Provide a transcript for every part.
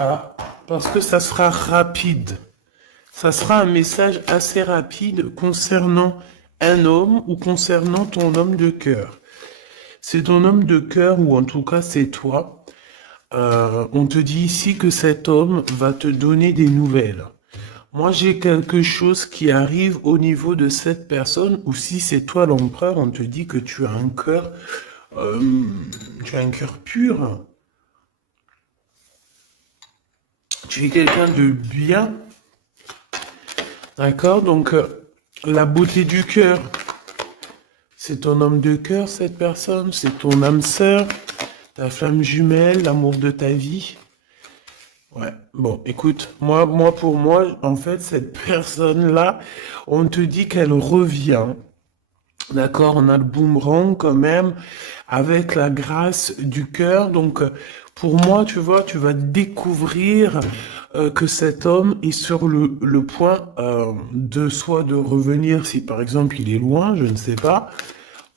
Ah, parce que ça sera rapide. Ça sera un message assez rapide concernant un homme ou concernant ton homme de cœur. C'est ton homme de cœur ou en tout cas c'est toi. On te dit ici que cet homme va te donner des nouvelles. Moi, j'ai quelque chose qui arrive au niveau de cette personne, ou si c'est toi l'empereur, on te dit que euh, tu as un cœur pur, tu es quelqu'un de bien, d'accord? Donc, la beauté du cœur, c'est ton homme de cœur, cette personne, c'est ton âme sœur, ta flamme jumelle, l'amour de ta vie. Ouais, bon, écoute, pour moi, en fait, cette personne-là, on te dit qu'elle revient. D'accord, on a le boomerang quand même avec la grâce du cœur. Donc, pour moi, tu vois, tu vas découvrir que cet homme est sur le point de soit de revenir, si par exemple il est loin, je ne sais pas.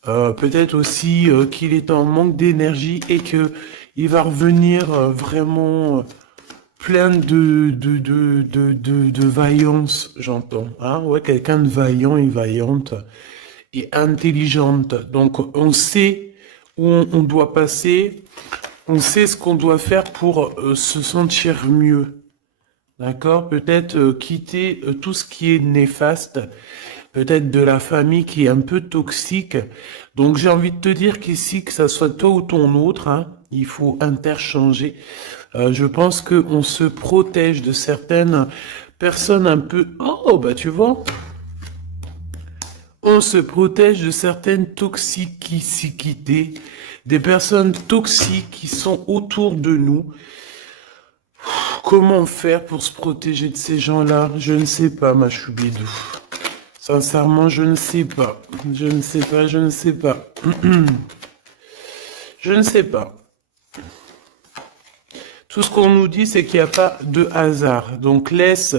Peut-être aussi qu'il est en manque d'énergie et que il va revenir vraiment plein de vaillance, j'entends. Hein, ouais, quelqu'un de vaillant et vaillante et intelligente. Donc, on sait où on doit passer, on sait ce qu'on doit faire pour se sentir mieux. D'accord? Peut-être quitter tout ce qui est néfaste, peut-être de la famille qui est un peu toxique. Donc, j'ai envie de te dire qu'ici, que ça soit toi ou ton autre, hein, il faut interchanger. Je pense qu'on se protège de certaines personnes un peu... Oh, bah tu vois, on se protège de certaines toxicités, des personnes toxiques qui sont autour de nous. Comment faire pour se protéger de ces gens-là? Je ne sais pas, ma choubidou. Sincèrement, je ne sais pas. Je ne sais pas, je ne sais pas. Je ne sais pas. Tout ce qu'on nous dit, c'est qu'il n'y a pas de hasard. Donc laisse,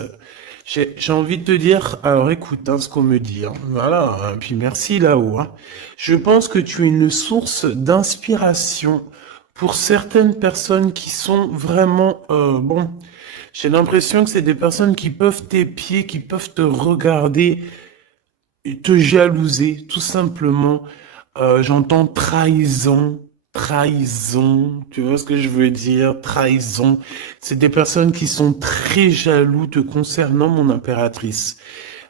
j'ai envie de te dire, alors écoute hein, ce qu'on me dit. Hein. Voilà, hein, puis merci là-haut. Hein. Je pense que tu es une source d'inspiration pour certaines personnes qui sont vraiment, bon, j'ai l'impression que c'est des personnes qui peuvent t'épier, qui peuvent te regarder, et te jalouser, tout simplement. J'entends trahison, trahison, tu vois ce que je veux dire, trahison. C'est des personnes qui sont très jaloux te concernant, mon impératrice.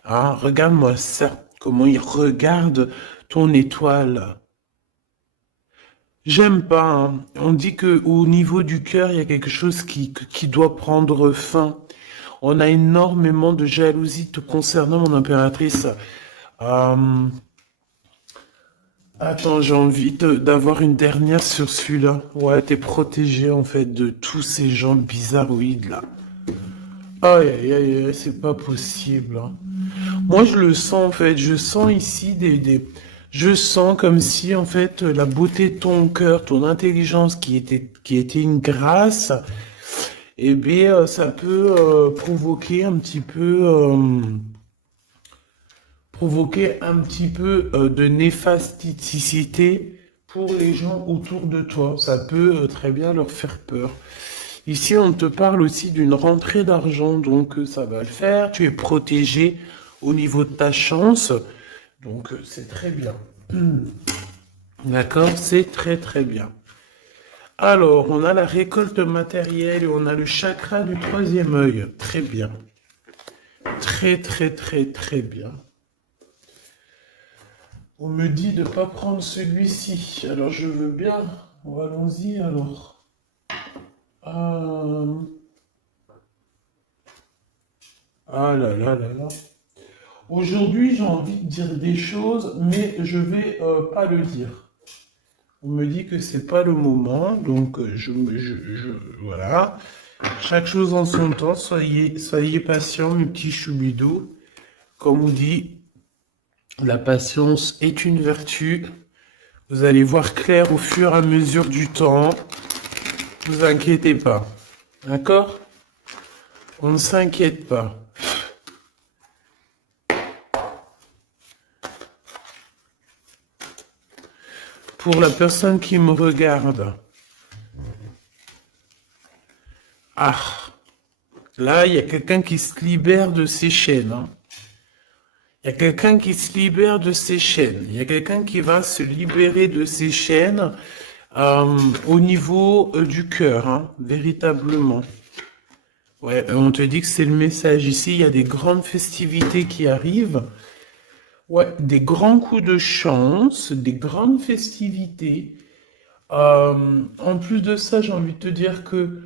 Ah, regarde-moi ça, comment ils regardent ton étoile. J'aime pas, hein. On dit que au niveau du cœur, il y a quelque chose qui doit prendre fin. On a énormément de jalousie te concernant, mon impératrice. Euh, Attends, j'ai envie d'avoir une dernière sur celui-là. Ouais, t'es protégé en fait de tous ces gens bizarroïdes là. Aïe, aïe, aïe, aïe, c'est pas possible. Hein. Moi, je le sens en fait. Je sens ici je sens comme si en fait la beauté de ton cœur, ton intelligence qui était une grâce, eh bien, ça peut provoquer un petit peu. Provoquer un petit peu de néfasticité pour les gens autour de toi. Ça peut très bien leur faire peur. Ici, on te parle aussi d'une rentrée d'argent, donc ça va le faire. Tu es protégé au niveau de ta chance, donc c'est très bien. D'accord? C'est très très bien. Alors, on a la récolte matérielle et on a le chakra du troisième œil. Très bien. Très très très très bien. On me dit de ne pas prendre celui-ci. Alors je veux bien. Allons-y alors. Euh, Ah là là là là. Aujourd'hui, j'ai envie de dire des choses, mais je vais pas le dire. On me dit que c'est pas le moment, donc voilà. Chaque chose en son temps. Soyez patients, mes petits choubidous. Comme on dit, la patience est une vertu. Vous allez voir clair au fur et à mesure du temps. Vous inquiétez pas. D'accord? On ne s'inquiète pas. Pour la personne qui me regarde. Ah, là, il y a quelqu'un qui se libère de ses chaînes, hein. Il y a quelqu'un qui se libère de ses chaînes. Il y a quelqu'un qui va se libérer de ses chaînes au niveau du cœur, hein, véritablement. Ouais, on te dit que c'est le message ici. Il y a des grandes festivités qui arrivent. Ouais, des grands coups de chance, des grandes festivités. En plus de ça, j'ai envie de te dire que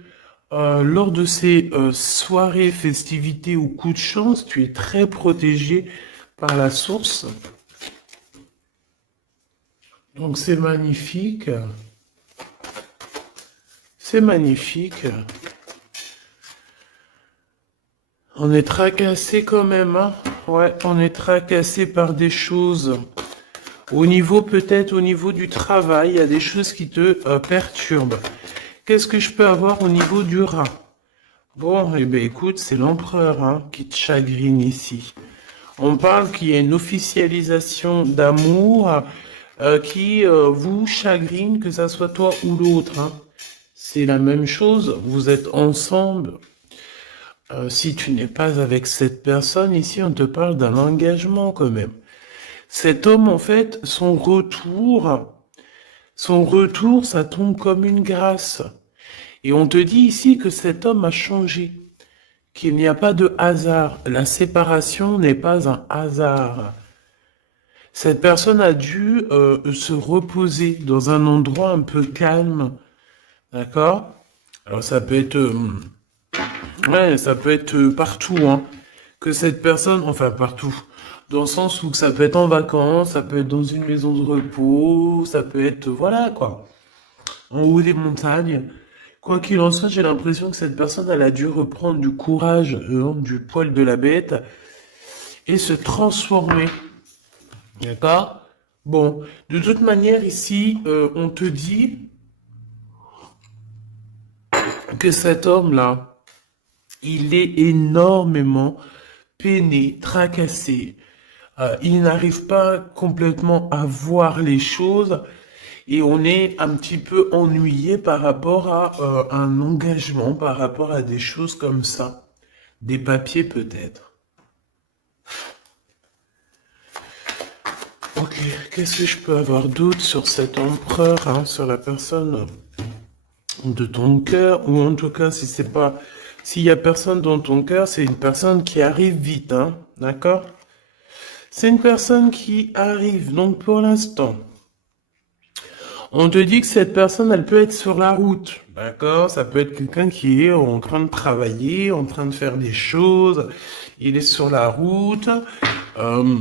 lors de ces soirées, festivités ou coups de chance, tu es très protégé par la source. Donc c'est magnifique. C'est magnifique. On est tracassé quand même, hein. Ouais, on est tracassé par des choses. Au niveau, peut-être au niveau du travail, il y a des choses qui te perturbent. Qu'est-ce que je peux avoir au niveau du rat? Bon, eh ben écoute, c'est l'empereur hein, qui te chagrine ici. On parle qu'il y a une officialisation d'amour qui vous chagrine, que ça soit toi ou l'autre, hein. C'est la même chose, vous êtes ensemble. Si tu n'es pas avec cette personne, ici on te parle d'un engagement quand même. Cet homme, en fait, son retour, ça tombe comme une grâce. Et on te dit ici que cet homme a changé, qu'il n'y a pas de hasard. La séparation n'est pas un hasard. Cette personne a dû se reposer dans un endroit un peu calme, d'accord? Alors ça peut être, ouais, ça peut être partout, hein. Que cette personne, enfin partout, dans le sens où ça peut être en vacances, ça peut être dans une maison de repos, ça peut être, voilà quoi, en haut des montagnes. Quoi qu'il en soit, j'ai l'impression que cette personne, elle a dû reprendre du courage, du poil de la bête, et se transformer. D'accord? Bon, de toute manière, ici, on te dit que cet homme-là, il est énormément peiné, tracassé. Il n'arrive pas complètement à voir les choses et on est un petit peu ennuyé par rapport à un engagement, par rapport à des choses comme ça. Des papiers peut-être. Ok, qu'est-ce que je peux avoir d'autre sur cet empereur, hein, sur la personne de ton cœur, ou en tout cas, si c'est pas, s'il y a personne dans ton cœur, c'est une personne qui arrive vite, hein, d'accord? C'est une personne qui arrive, donc pour l'instant, on te dit que cette personne, elle peut être sur la route, d'accord? Ça peut être quelqu'un qui est en train de travailler, en train de faire des choses, il est sur la route, euh,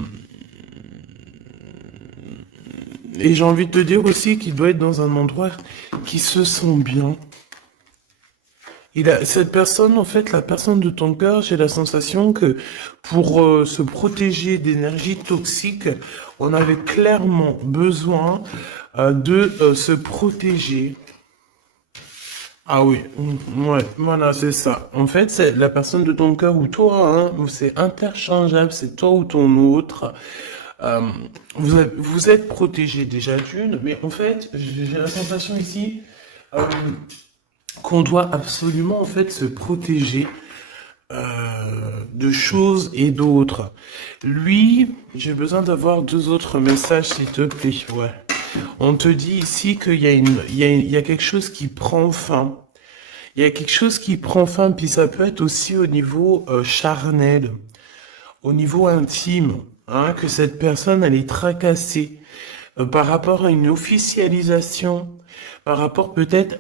et j'ai envie de te dire aussi qu'il doit être dans un endroit qui se sent bien. Cette personne, en fait, la personne de ton cœur, j'ai la sensation que pour se protéger d'énergie toxique, on avait clairement besoin de se protéger. Ah oui, ouais, voilà, c'est ça. En fait, c'est la personne de ton cœur ou toi, hein, ou c'est interchangeable, c'est toi ou ton autre. Euh, vous êtes protégé déjà d'une, mais en fait, j'ai la sensation ici euh, qu'on doit absolument en fait se protéger de choses et d'autres. Lui, j'ai besoin d'avoir deux autres messages, s'il te plaît. Ouais. On te dit ici qu'il y a il y a quelque chose qui prend fin. Il y a quelque chose qui prend fin, puis ça peut être aussi au niveau charnel, au niveau intime, hein, que cette personne, elle est tracassée par rapport à une officialisation, par rapport peut-être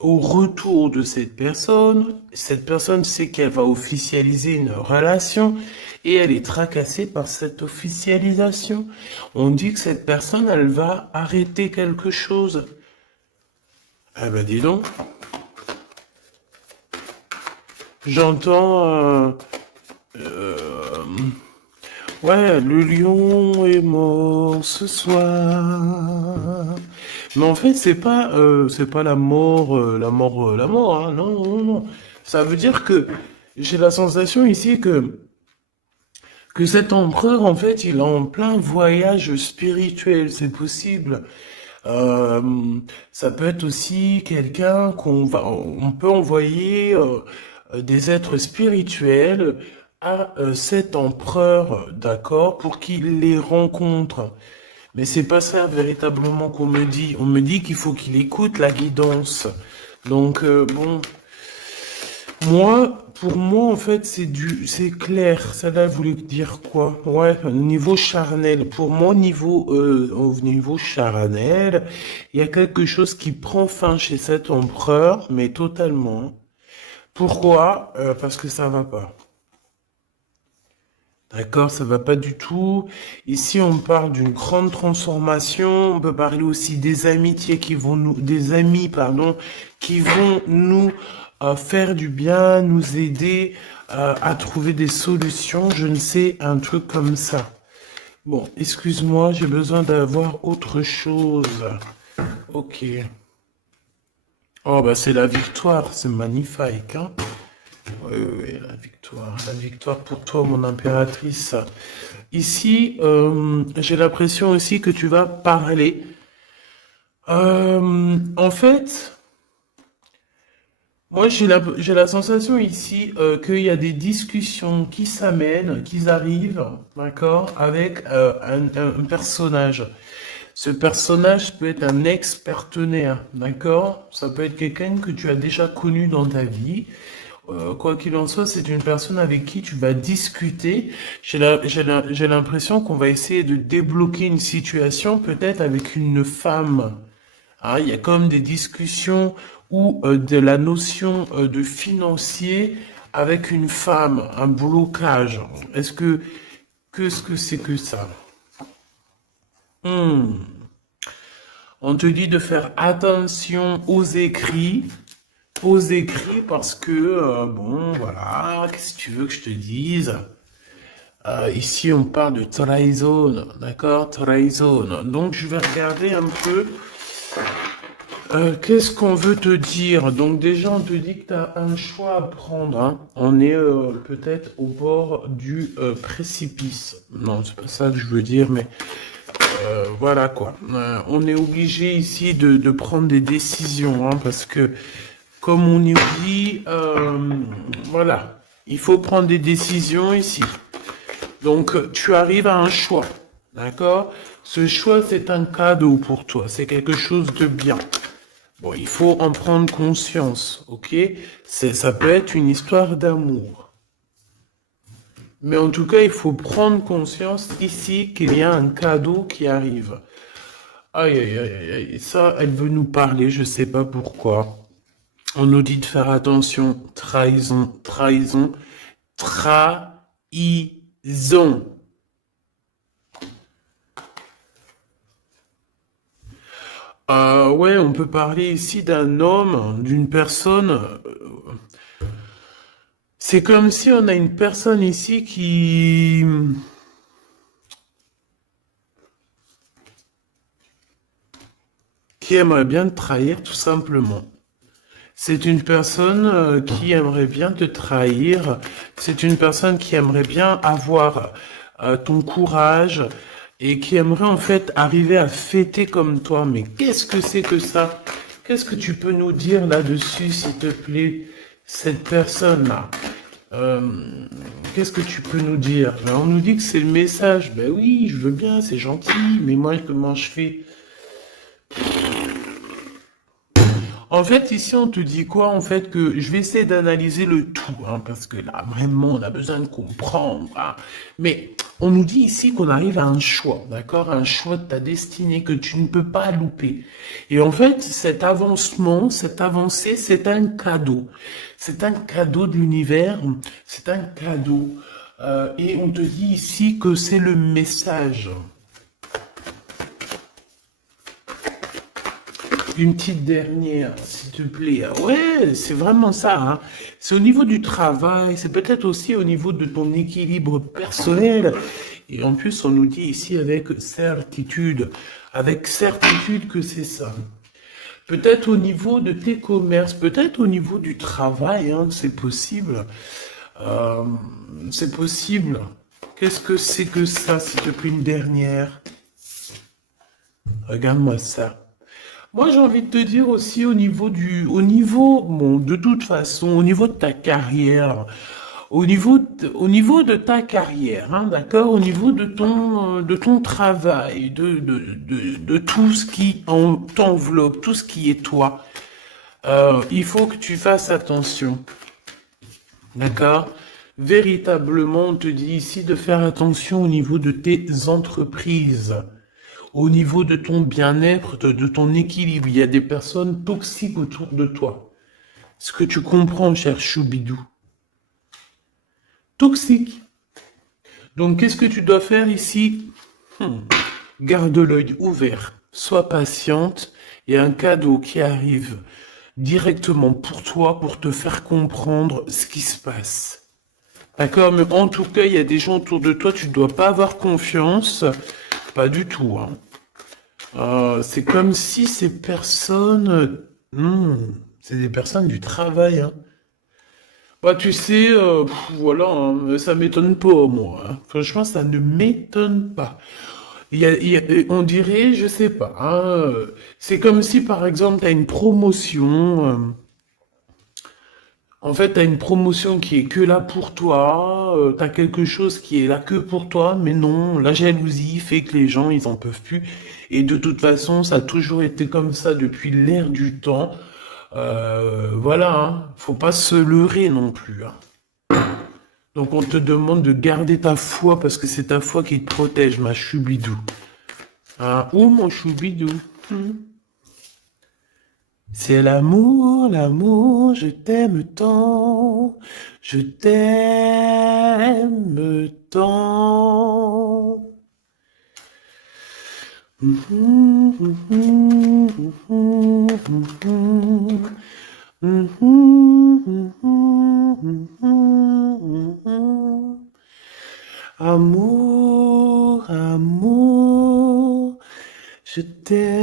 au retour de cette personne. Cette personne sait qu'elle va officialiser une relation et elle est tracassée par cette officialisation. On dit que cette personne, elle va arrêter quelque chose. Ah ben dis donc, j'entends... ouais, le lion est mort ce soir. Mais en fait, c'est pas la mort, hein. Non, non, non. Ça veut dire que j'ai la sensation ici que cet empereur, en fait, il est en plein voyage spirituel. C'est possible. Euh, Ça peut être aussi quelqu'un on peut envoyer des êtres spirituels à cet empereur, d'accord, pour qu'il les rencontre. Mais c'est pas ça véritablement qu'on me dit. On me dit qu'il faut qu'il écoute la guidance. Donc bon, pour moi en fait c'est clair. Ça là voulait dire quoi? Ouais, au niveau charnel. Pour moi au niveau charnel, il y a quelque chose qui prend fin chez cet empereur, mais totalement. Pourquoi? Parce que ça va pas. D'accord, ça va pas du tout. Ici, on parle d'une grande transformation. On peut parler aussi des amitiés des amis, pardon, qui vont nous faire du bien, nous aider à trouver des solutions. Je ne sais, un truc comme ça. Bon, excuse-moi, j'ai besoin d'avoir autre chose. Ok. Oh, bah, c'est la victoire. C'est magnifique, hein. Oui, oui, oui, la victoire pour toi, mon impératrice. Ici, j'ai l'impression aussi que tu vas parler. En fait, moi j'ai la sensation ici qu'il y a des discussions qui s'amènent, qui arrivent, d'accord, avec un personnage. Ce personnage peut être un ex-partenaire, d'accord? Ça peut être quelqu'un que tu as déjà connu dans ta vie. Quoi qu'il en soit, c'est une personne avec qui tu vas discuter. J'ai l'impression qu'on va essayer de débloquer une situation, peut-être avec une femme. Hein, il y a comme des discussions ou de la notion de financier avec une femme, un blocage. Qu'est-ce que c'est que ça? Hmm. On te dit de faire attention aux écrits parce que, bon, voilà, qu'est-ce que tu veux que je te dise? Ici, on parle de trahison, d'accord? Trahison. Donc, je vais regarder un peu, qu'est-ce qu'on veut te dire? Donc, déjà, on te dit que tu as un choix à prendre, hein. On est peut-être au bord du précipice. Non, c'est pas ça que je veux dire, mais voilà quoi. On est obligé ici de prendre des décisions, hein, parce que comme on y dit, voilà, il faut prendre des décisions ici. Donc tu arrives à un choix, d'accord? Ce choix c'est un cadeau pour toi, c'est quelque chose de bien. Bon, il faut en prendre conscience, ok? Ça peut être une histoire d'amour. Mais en tout cas, il faut prendre conscience ici qu'il y a un cadeau qui arrive. Aïe, aïe, aïe, aïe, aïe. Ça, elle veut nous parler, je sais pas pourquoi. On nous dit de faire attention. Trahison, trahison, trahison. Ouais, on peut parler ici d'un homme, d'une personne. C'est comme si on a une personne ici qui aimerait bien te trahir tout simplement. C'est une personne qui aimerait bien te trahir. C'est une personne qui aimerait bien avoir ton courage et qui aimerait en fait arriver à fêter comme toi. Mais qu'est-ce que c'est que ça? Qu'est-ce que tu peux nous dire là-dessus, s'il te plaît, cette personne-là? Qu'est-ce que tu peux nous dire? Ben, on nous dit que c'est le message. Ben oui, je veux bien, c'est gentil, mais moi, comment je fais? En fait, ici, on te dit quoi? En fait, que je vais essayer d'analyser le tout, hein, parce que là, vraiment, on a besoin de comprendre, hein. Mais on nous dit ici qu'on arrive à un choix, d'accord? Un choix de ta destinée que tu ne peux pas louper. Et en fait, cet avancement, cette avancée, c'est un cadeau. C'est un cadeau de l'univers, c'est un cadeau. Et on te dit ici que c'est le message. Une petite dernière, s'il te plaît. Ah ouais, c'est vraiment ça, hein. C'est au niveau du travail, c'est peut-être aussi au niveau de ton équilibre personnel. Et en plus, on nous dit ici avec certitude que c'est ça. Peut-être au niveau de tes commerces, peut-être au niveau du travail, hein, c'est possible. Euh, c'est possible. Qu'est-ce que c'est que ça, s'il te plaît, une dernière? Regarde-moi ça. Moi, j'ai envie de te dire aussi bon, de toute façon, au niveau de ta carrière, au niveau de ta carrière, hein, d'accord, au niveau de ton travail, de tout ce qui t'enveloppe, tout ce qui est toi, il faut que tu fasses attention, d'accord? Véritablement, on te dit ici de faire attention au niveau de tes entreprises. Au niveau de ton bien-être, de ton équilibre, il y a des personnes toxiques autour de toi. Est-ce que tu comprends, cher Choubidou? Toxique. Donc, qu'est-ce que tu dois faire ici? Garde l'œil ouvert. Sois patiente. Il y a un cadeau qui arrive directement pour toi pour te faire comprendre ce qui se passe. D'accord? Mais en tout cas, il y a des gens autour de toi, tu ne dois pas avoir confiance. Pas du tout, hein. C'est comme si ces personnes, c'est des personnes du travail, hein. Bah, tu sais, voilà, hein, ça m'étonne pas, moi, hein. Franchement, ça ne m'étonne pas. On dirait, je sais pas, hein, c'est comme si, par exemple, tu as une promotion, en fait, tu as une promotion qui est que là pour toi, tu as quelque chose qui est là que pour toi, mais non, la jalousie fait que les gens, ils en peuvent plus. Et de toute façon, ça a toujours été comme ça depuis l'ère du temps. Voilà, hein, faut pas se leurrer non plus, hein. Donc on te demande de garder ta foi parce que c'est ta foi qui te protège, ma choubidou. Hein, ou mon choubidou. C'est l'amour, l'amour, je t'aime tant, je t'aime tant. Amour, amour, je t'aime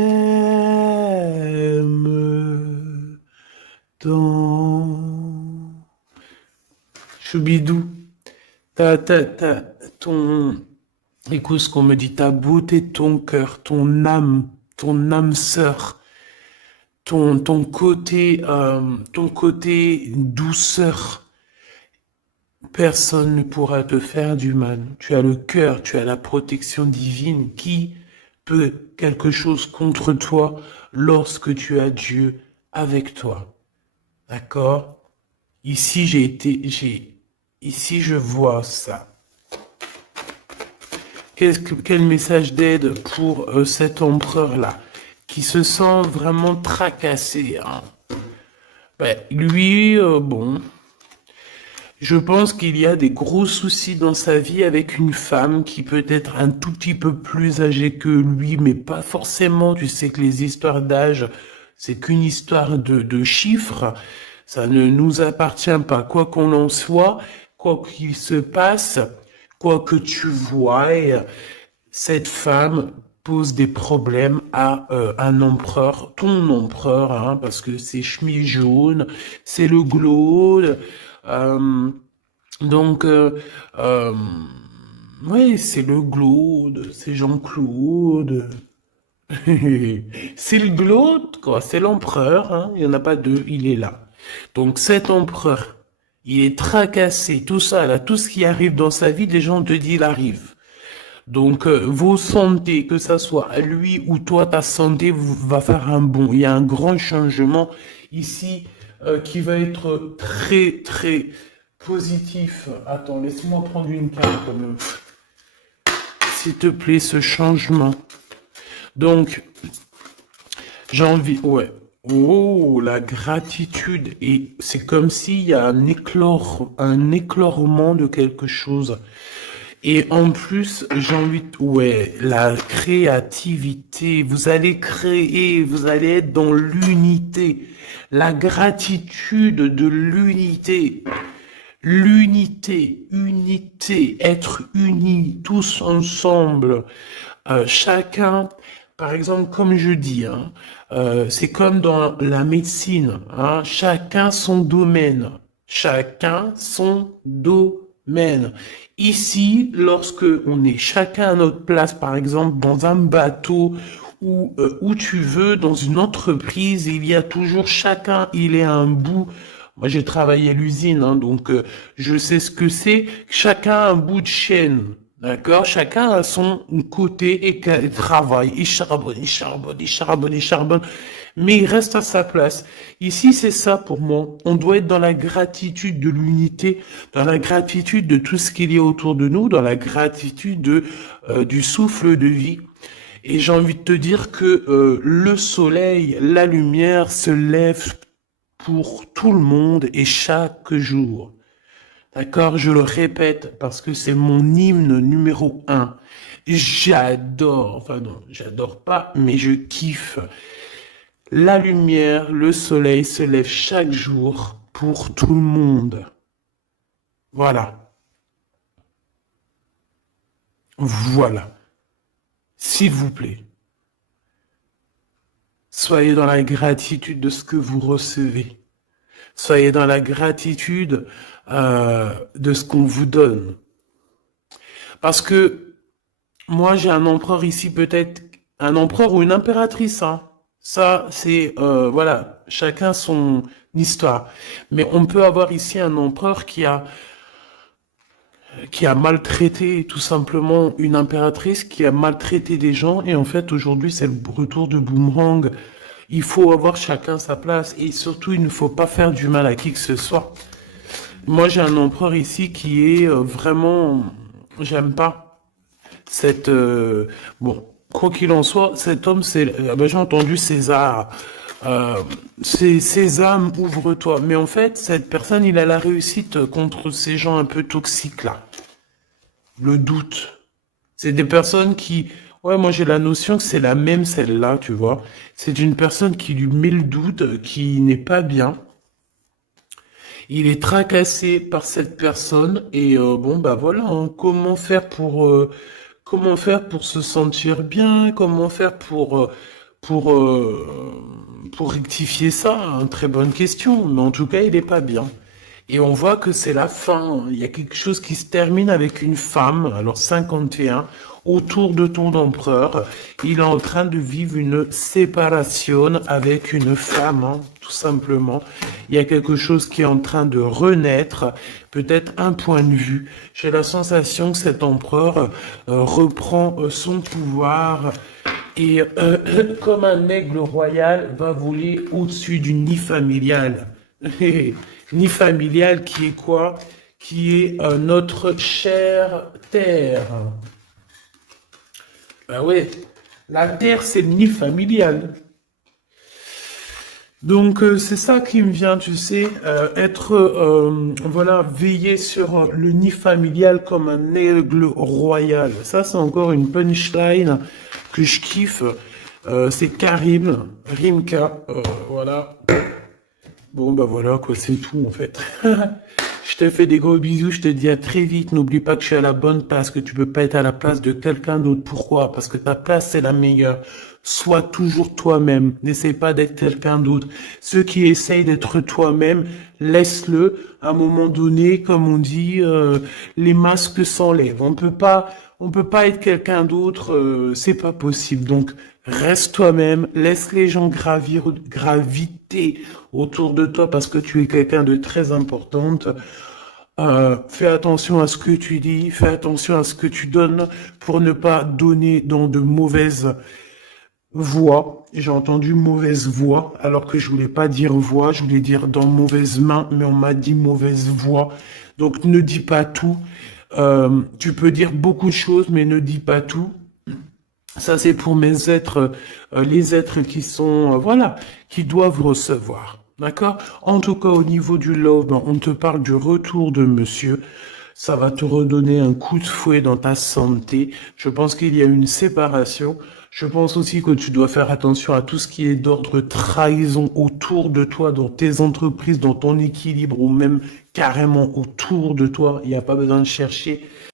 tant. Choubidou, ton, écoute ce qu'on me dit, ta beauté, ton cœur, ton âme sœur, ton côté douceur, personne ne pourra te faire du mal. Tu as le cœur, tu as la protection divine qui peut quelque chose contre toi lorsque tu as Dieu avec toi. D'accord? Ici, ici, je vois ça. Quel message d'aide pour cet empereur-là, qui se sent vraiment tracassé, hein. Ben, lui, bon, je pense qu'il y a des gros soucis dans sa vie avec une femme qui peut être un tout petit peu plus âgée que lui, mais pas forcément. Tu sais que les histoires d'âge, c'est qu'une histoire de chiffres. Ça ne nous appartient pas. Quoi qu'on en soit, quoi qu'il se passe, quoi que tu vois, cette femme pose des problèmes à un empereur, ton empereur, hein, parce que c'est chemise jaune, c'est le glaude, euh, donc, ouais, c'est le glaude, c'est Jean-Claude, c'est le glaude, quoi, c'est l'empereur, hein, il n'y en a pas deux, il est là. Donc cet empereur, il est tracassé, tout ça, là, tout ce qui arrive dans sa vie, les gens te disent, il arrive. Donc, vos santé, que ça soit à lui ou toi, ta santé va faire un bond. Il y a un grand changement ici qui va être très, très positif. Attends, laisse-moi prendre une carte quand même. S'il te plaît, ce changement. Donc, j'ai envie, ouais. Oh, la gratitude. Et c'est comme s'il y a un éclorement de quelque chose. Et en plus, j'ai envie de... Ouais, la créativité. Vous allez créer, vous allez être dans l'unité. La gratitude de l'unité. L'unité, unité, être unis, tous ensemble. Chacun, par exemple, comme je dis, hein, c'est comme dans la médecine, hein, chacun son domaine. Chacun son domaine. Ici, lorsque on est chacun à notre place, par exemple, dans un bateau où tu veux, dans une entreprise, il y a toujours chacun, il est à un bout. Moi, j'ai travaillé à l'usine, hein, donc je sais ce que c'est. Chacun a un bout de chaîne, d'accord? Chacun a son côté et travaille, il charbonne, il charbonne, il charbonne, il charbonne, mais il reste à sa place. Ici, c'est ça pour moi. On doit être dans la gratitude de l'unité, dans la gratitude de tout ce qu'il y a autour de nous, dans la gratitude du souffle de vie. Et j'ai envie de te dire que le soleil, la lumière se lève pour tout le monde et chaque jour. D'accord? Je le répète parce que c'est mon hymne numéro un. J'adore, enfin non, j'adore pas, mais je kiffe. La lumière, le soleil se lève chaque jour pour tout le monde. Voilà. Voilà. S'il vous plaît. Soyez dans la gratitude de ce que vous recevez. Soyez dans la gratitude de ce qu'on vous donne. Parce que moi, j'ai un empereur ici, peut-être un empereur ou une impératrice. Hein. Ça, c'est voilà, chacun son histoire. Mais on peut avoir ici un empereur qui a maltraité tout simplement une impératrice, qui a maltraité des gens. Et en fait, aujourd'hui, c'est le retour de boomerang. Il faut avoir chacun sa place et surtout, il ne faut pas faire du mal à qui que ce soit. Moi, j'ai un empereur ici qui est vraiment... J'aime pas cette... bon, quoi qu'il en soit, cet homme, c'est... j'ai entendu César. C'est Sésame, ouvre-toi. Mais en fait, cette personne, il a la réussite contre ces gens un peu toxiques, là. Le doute. C'est des personnes qui... Ouais, moi j'ai la notion que c'est la même celle-là, tu vois. C'est une personne qui lui met le doute, qui n'est pas bien. Il est tracassé par cette personne et bon bah voilà, hein, comment faire pour se sentir bien, comment faire pour pour rectifier ça, hein, très bonne question, mais en tout cas il est pas bien. Et on voit que c'est la fin. Il y a quelque chose qui se termine avec une femme, alors 51, autour de ton empereur. Il est en train de vivre une séparation avec une femme, hein, tout simplement. Il y a quelque chose qui est en train de renaître, peut-être un point de vue. J'ai la sensation que cet empereur reprend son pouvoir et comme un aigle royal va voler au-dessus du nid familial. Nid familial qui est quoi? Qui est notre chère terre. Ben ouais, la terre c'est le nid familial. Donc c'est ça qui me vient, tu sais, être, voilà, veiller sur le nid familial comme un aigle royal. Ça c'est encore une punchline que je kiffe. C'est Karim, Rimka, voilà. Bon, bah voilà, quoi, c'est tout, en fait. Je te fais des gros bisous, je te dis à très vite. N'oublie pas que je suis à la bonne place, que tu peux pas être à la place de quelqu'un d'autre. Pourquoi? Parce que ta place, c'est la meilleure. Sois toujours toi-même. N'essaie pas d'être quelqu'un d'autre. Ceux qui essayent d'être toi-même, laisse-le. À un moment donné, comme on dit, les masques s'enlèvent. On peut pas être quelqu'un d'autre, c'est pas possible. Donc, reste toi-même, laisse les gens graviter autour de toi parce que tu es quelqu'un de très importante. Fais attention à ce que tu dis, fais attention à ce que tu donnes pour ne pas donner dans de mauvaises voix. J'ai entendu mauvaise voix alors que je voulais pas dire voix, je voulais dire dans mauvaise main, mais on m'a dit mauvaise voix. Donc ne dis pas tout. Tu peux dire beaucoup de choses, mais ne dis pas tout. Ça, c'est pour mes êtres, les êtres qui sont, voilà, qui doivent recevoir. D'accord? En tout cas, au niveau du love, ben, on te parle du retour de monsieur. Ça va te redonner un coup de fouet dans ta santé. Je pense qu'il y a une séparation. Je pense aussi que tu dois faire attention à tout ce qui est d'ordre trahison autour de toi, dans tes entreprises, dans ton équilibre ou même carrément autour de toi. Il n'y a pas besoin de chercher.